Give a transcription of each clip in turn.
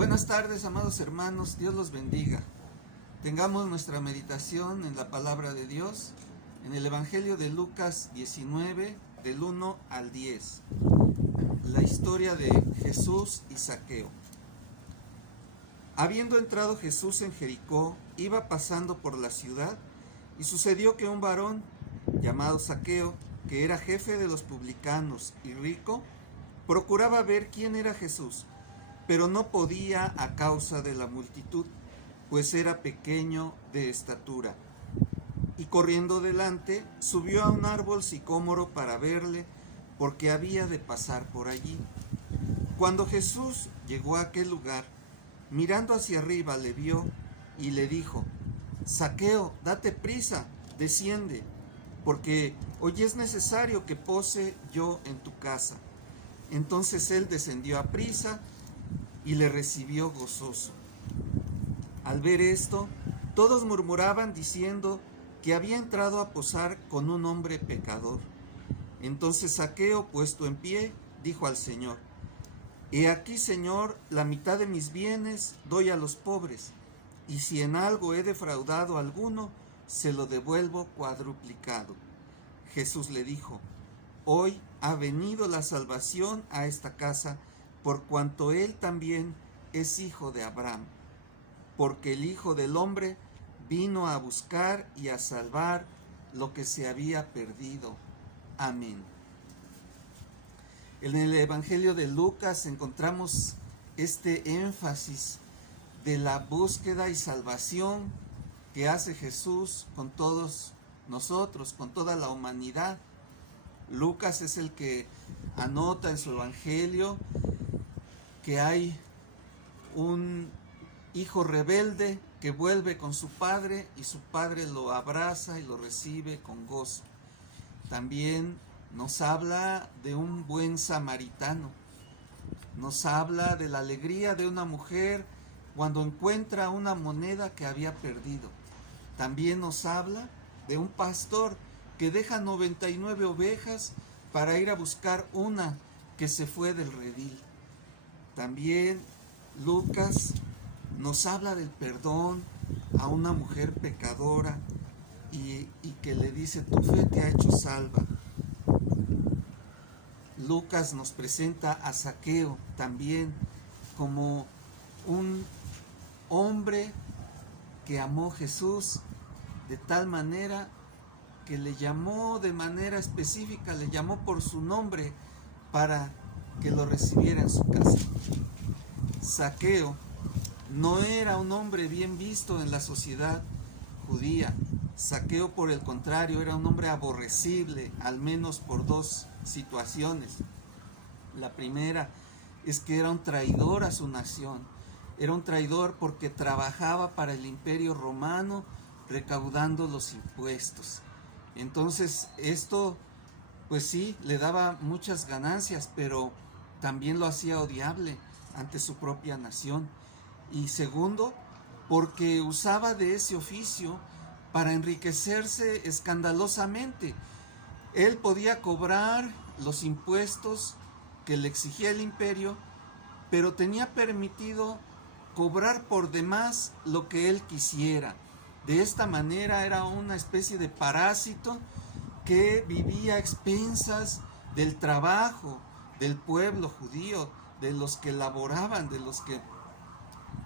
Buenas tardes, amados hermanos, Dios los bendiga. Tengamos nuestra meditación en la palabra de Dios, en el Evangelio de Lucas 19, del 1 al 10. La historia de Jesús y Zaqueo. Habiendo entrado Jesús en Jericó, iba pasando por la ciudad, y sucedió que un varón llamado Zaqueo, que era jefe de los publicanos y rico, procuraba ver quién era Jesús, pero no podía a causa de la multitud, pues era pequeño de estatura. Y corriendo delante, subió a un árbol sicómoro para verle, porque había de pasar por allí. Cuando Jesús llegó a aquel lugar, mirando hacia arriba le vio y le dijo: Zaqueo, date prisa, desciende, porque hoy es necesario que pose yo en tu casa. Entonces él descendió a prisa y le recibió gozoso. Al ver esto, todos murmuraban diciendo que había entrado a posar con un hombre pecador. Entonces Zaqueo, puesto en pie, dijo al Señor: He aquí, Señor, la mitad de mis bienes doy a los pobres, y si en algo he defraudado a alguno, se lo devuelvo cuadruplicado. Jesús le dijo: Hoy ha venido la salvación a esta casa, por cuanto él también es hijo de Abraham, porque el Hijo del Hombre vino a buscar y a salvar lo que se había perdido. Amén. En el Evangelio de Lucas encontramos este énfasis de la búsqueda y salvación que hace Jesús con todos nosotros, con toda la humanidad. Lucas es el que anota en su Evangelio que hay un hijo rebelde que vuelve con su padre y su padre lo abraza y lo recibe con gozo. También nos habla de un buen samaritano, nos habla de la alegría de una mujer cuando encuentra una moneda que había perdido. También nos habla de un pastor que deja 99 ovejas para ir a buscar una que se fue del redil. También Lucas nos habla del perdón a una mujer pecadora y que le dice: tu fe te ha hecho salva. Lucas nos presenta a Zaqueo también como un hombre que amó a Jesús de tal manera que le llamó de manera específica, le llamó por su nombre para que lo recibiera en su casa. Zaqueo no era un hombre bien visto en la sociedad judía. Zaqueo, por el contrario, era un hombre aborrecible, al menos por dos situaciones. La primera es que era un traidor a su nación. Era un traidor porque trabajaba para el Imperio Romano recaudando los impuestos. Entonces esto, pues sí, le daba muchas ganancias, pero también lo hacía odiable ante su propia nación. Y segundo, porque usaba de ese oficio para enriquecerse escandalosamente. Él podía cobrar los impuestos que le exigía el imperio, pero tenía permitido cobrar por demás lo que él quisiera. De esta manera era una especie de parásito que vivía a expensas del trabajo del pueblo judío, de los que laboraban, de los que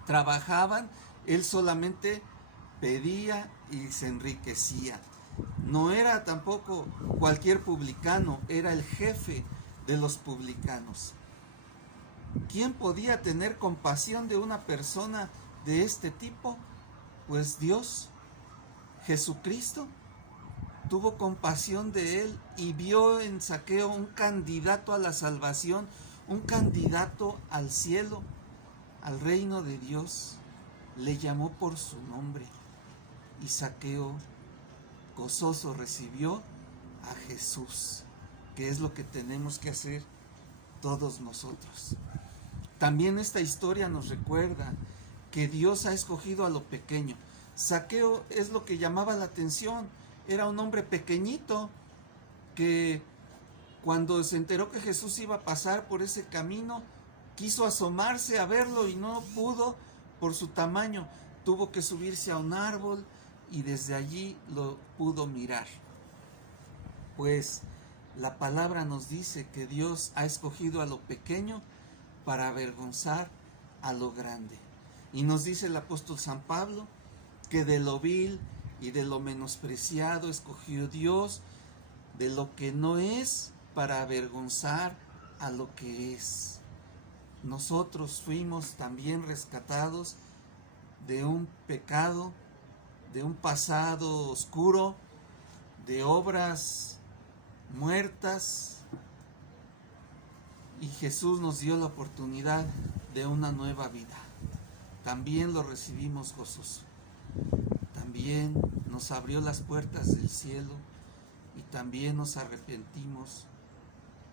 trabajaban. Él solamente pedía y se enriquecía. No era tampoco cualquier publicano, era el jefe de los publicanos. ¿Quién podía tener compasión de una persona de este tipo? Pues Dios, Jesucristo, tuvo compasión de él y vio en Zaqueo un candidato a la salvación, un candidato al cielo, al reino de Dios. Le llamó por su nombre y Zaqueo, gozoso, recibió a Jesús, que es lo que tenemos que hacer todos nosotros. También esta historia nos recuerda que Dios ha escogido a lo pequeño. Zaqueo es lo que llamaba la atención. Era un hombre pequeñito que cuando se enteró que Jesús iba a pasar por ese camino, quiso asomarse a verlo y no pudo por su tamaño. Tuvo que subirse a un árbol y desde allí lo pudo mirar. Pues la palabra nos dice que Dios ha escogido a lo pequeño para avergonzar a lo grande. Y nos dice el apóstol San Pablo que de lo vil y de lo menospreciado escogió Dios de lo que no es para avergonzar a lo que es. Nosotros fuimos también rescatados de un pecado, de un pasado oscuro, de obras muertas, y Jesús nos dio la oportunidad de una nueva vida. También lo recibimos gozoso. También nos abrió las puertas del cielo y también nos arrepentimos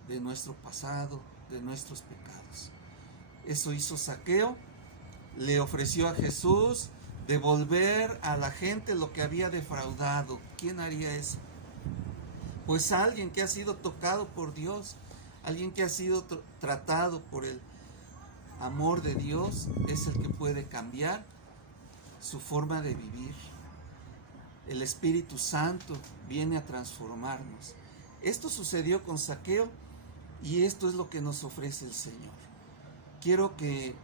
de nuestro pasado, de nuestros pecados. Eso hizo Zaqueo, le ofreció a Jesús devolver a la gente lo que había defraudado. ¿Quién haría eso? Pues alguien que ha sido tocado por Dios, alguien que ha sido tratado por el amor de Dios, es el que puede cambiar su forma de vivir. El Espíritu Santo viene a transformarnos. Esto sucedió con Zaqueo y esto es lo que nos ofrece el Señor. Quiero que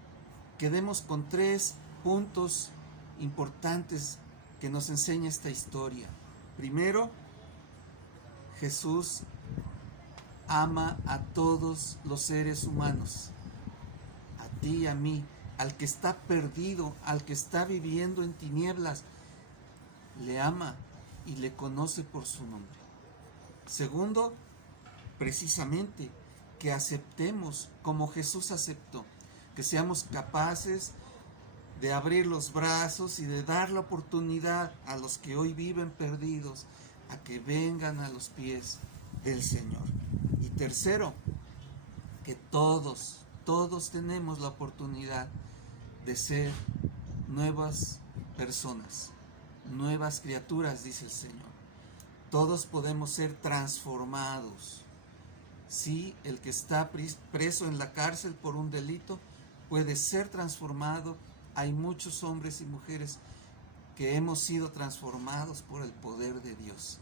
quedemos con 3 puntos importantes que nos enseña esta historia. Primero, Jesús ama a todos los seres humanos, a ti y a mí, al que está perdido, al que está viviendo en tinieblas, le ama y le conoce por su nombre. Segundo, precisamente, que aceptemos como Jesús aceptó, que seamos capaces de abrir los brazos y de dar la oportunidad a los que hoy viven perdidos a que vengan a los pies del Señor. Y tercero, que todos tenemos la oportunidad de ser nuevas personas, nuevas criaturas, dice el Señor. Todos podemos ser transformados. Sí, el que está preso en la cárcel por un delito puede ser transformado. Hay muchos hombres y mujeres que hemos sido transformados por el poder de Dios.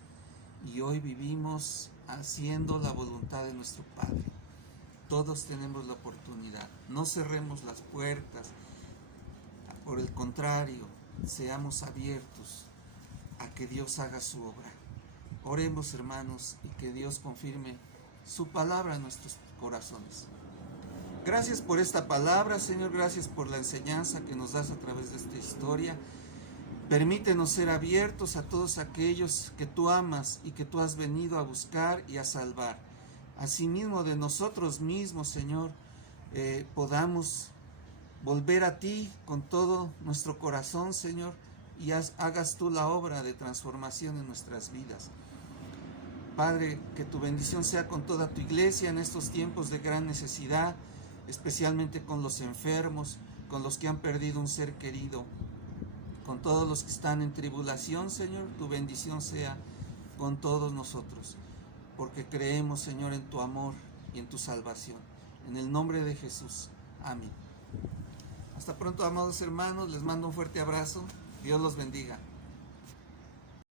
Y hoy vivimos haciendo la voluntad de nuestro Padre. Todos tenemos la oportunidad. No cerremos las puertas. Por el contrario, seamos abiertos a que Dios haga su obra. Oremos, hermanos, y que Dios confirme su palabra en nuestros corazones. Gracias por esta palabra, Señor. Gracias por la enseñanza que nos das a través de esta historia. Permítenos ser abiertos a todos aquellos que tú amas y que tú has venido a buscar y a salvar. Asimismo, de nosotros mismos, Señor, podamos volver a ti con todo nuestro corazón, Señor, y hagas tú la obra de transformación en nuestras vidas. Padre, que tu bendición sea con toda tu iglesia en estos tiempos de gran necesidad, especialmente con los enfermos, con los que han perdido un ser querido, con todos los que están en tribulación, Señor. Tu bendición sea con todos nosotros, porque creemos, Señor, en tu amor y en tu salvación. En el nombre de Jesús. Amén. Hasta pronto, amados hermanos. Les mando un fuerte abrazo. Dios los bendiga.